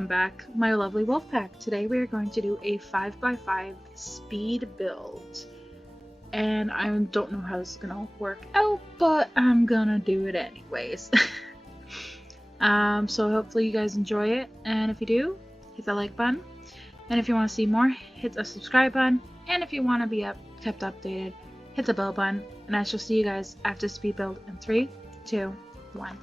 welcome back, my lovely wolf pack. Today we are going to do a 5x5 speed build. And I don't know how this is gonna work out, but I'm gonna do it anyways. So hopefully you guys enjoy it, and if you do, hit the like button. And if you want to see more, hit the subscribe button. And if you want to be kept updated, hit the bell button. And I shall see you guys after speed build in 3, 2, 1.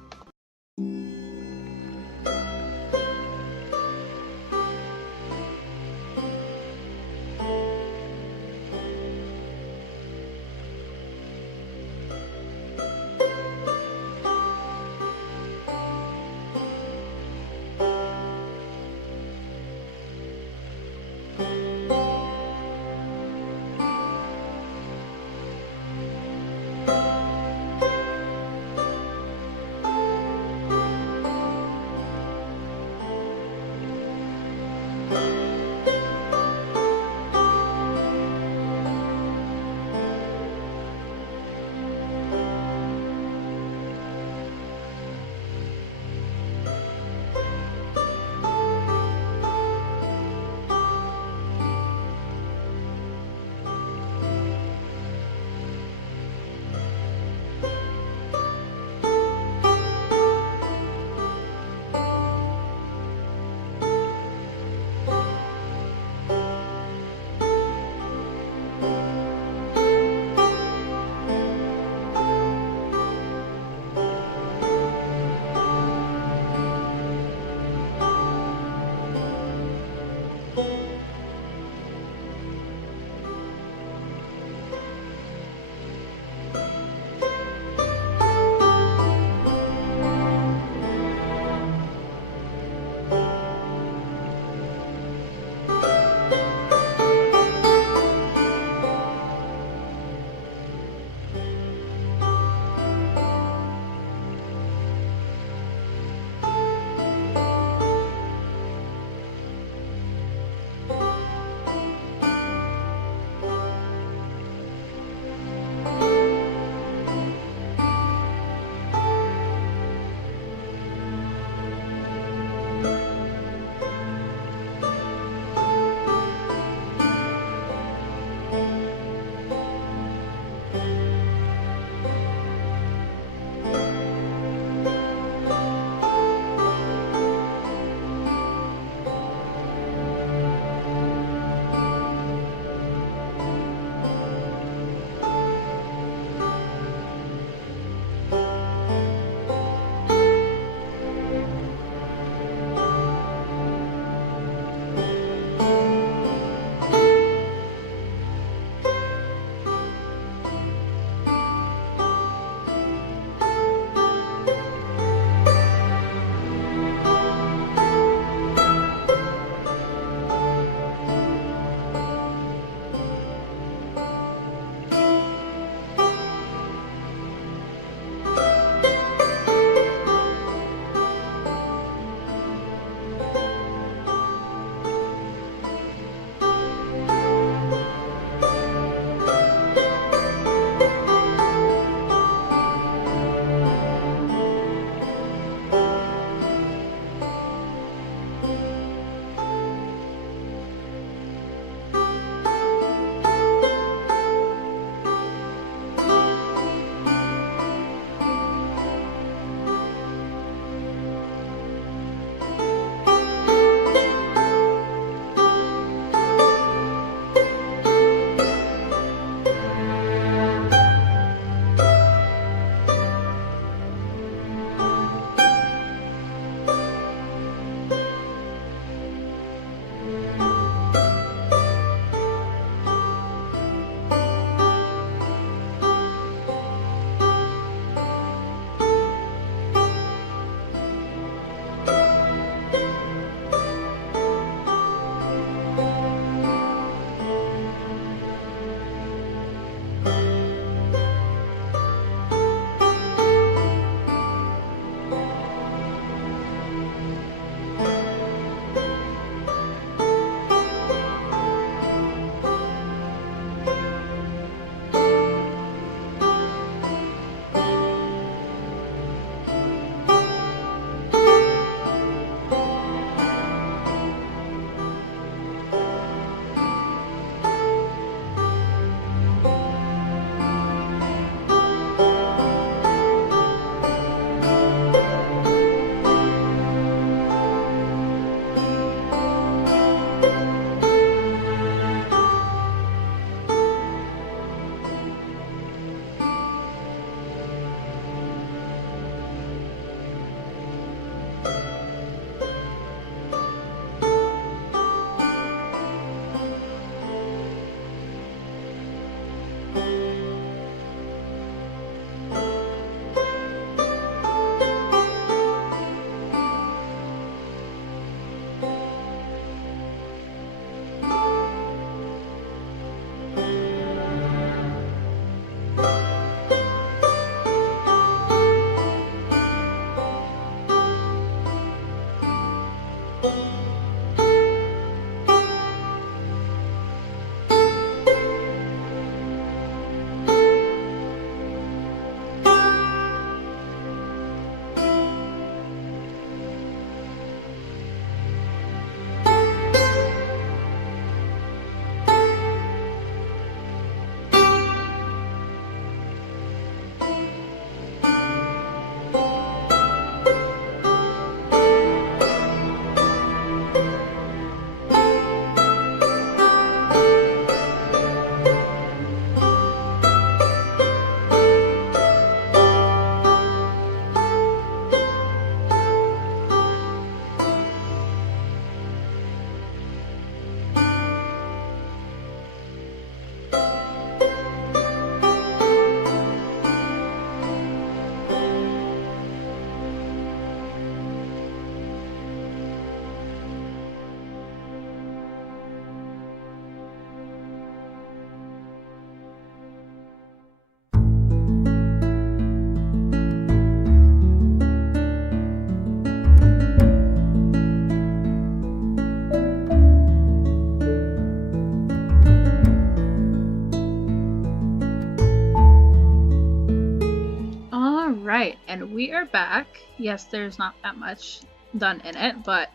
Alright, and we are back. Yes, there's not that much done in it, but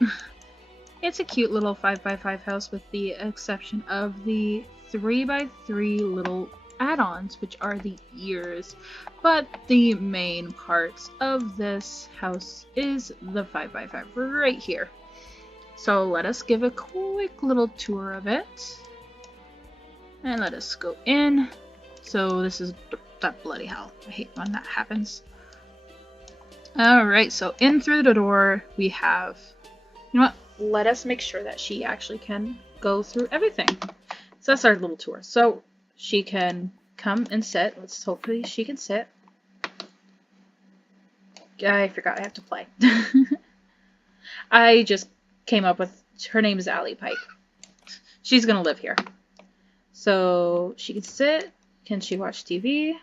it's a cute little 5x5 house with the exception of the 3x3 little add-ons, which are the ears. But the main parts of this house is the 5x5 right here. So let us give a quick little tour of it. And let us go in. So this is that bloody hell. I hate when that happens. Alright, so in through the door we have, you know what, let us make sure that she actually can go through everything. So that's our little tour. So she can come and sit. Let's hopefully she can sit. I forgot I have to play. I just came up with, her name is Allie Pike. She's gonna live here. So she can sit. Can she watch TV?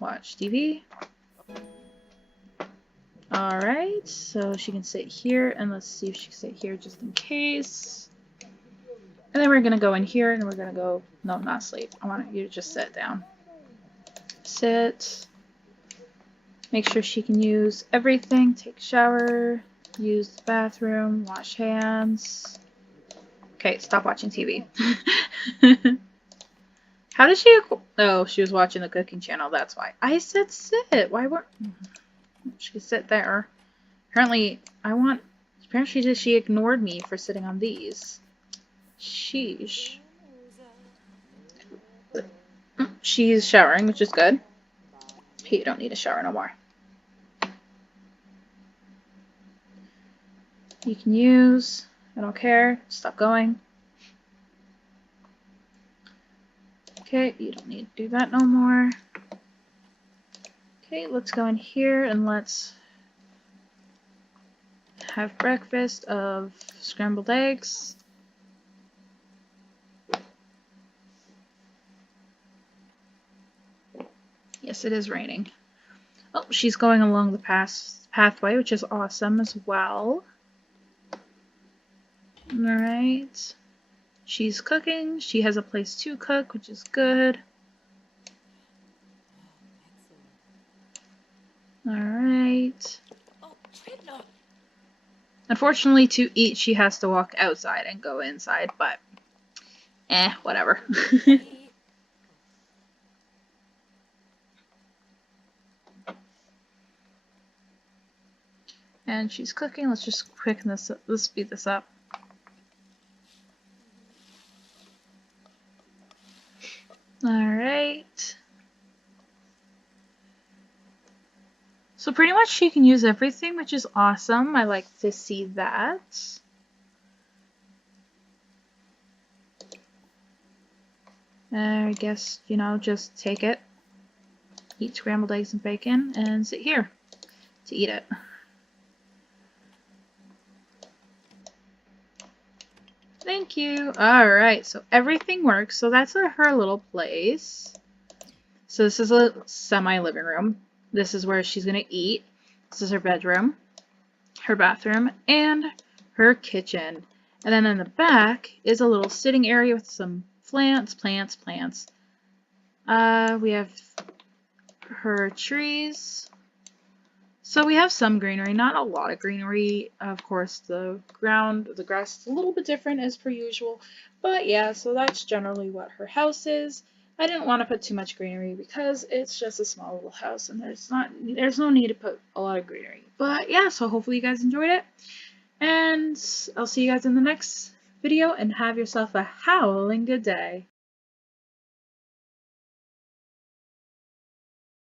Watch TV. Alright, so she can sit here, and let's see if she can sit here just in case. And then we're going to go in here, and we're going to go, no, not sleep. I want you to just sit down. Sit. Make sure she can use everything. Take a shower, use the bathroom, wash hands. Okay, stop watching TV. How did she... Oh, she was watching the cooking channel, that's why. I said sit. Why weren't... She can sit there. Apparently she ignored me for sitting on these. Sheesh. She's showering, which is good. Hey, you don't need a shower no more. You can use. I don't care. Stop going. Okay, you don't need to do that no more. Okay, let's go in here and let's have breakfast of scrambled eggs. Yes, it is raining. Oh, she's going along the pathway, which is awesome as well. Alright. She's cooking. She has a place to cook, which is good. Alright. Unfortunately, to eat, she has to walk outside and go inside, but whatever. And she's cooking. Let's just quicken this up. Let's speed this up. Alright. So pretty much she can use everything, which is awesome. I like to see that. I guess, you know, just take it, eat scrambled eggs and bacon, and sit here to eat it. Thank you. Alright, so everything works. So that's her little place. So this is a semi-living room. This is where she's going to eat. This is her bedroom, her bathroom, and her kitchen. And then in the back is a little sitting area with some plants. We have her trees. So we have some greenery, not a lot of greenery. Of course, the grass is a little bit different as per usual. But yeah, so that's generally what her house is. I didn't want to put too much greenery because it's just a small little house and there's no need to put a lot of greenery. But yeah, so hopefully you guys enjoyed it. And I'll see you guys in the next video and have yourself a howling good day.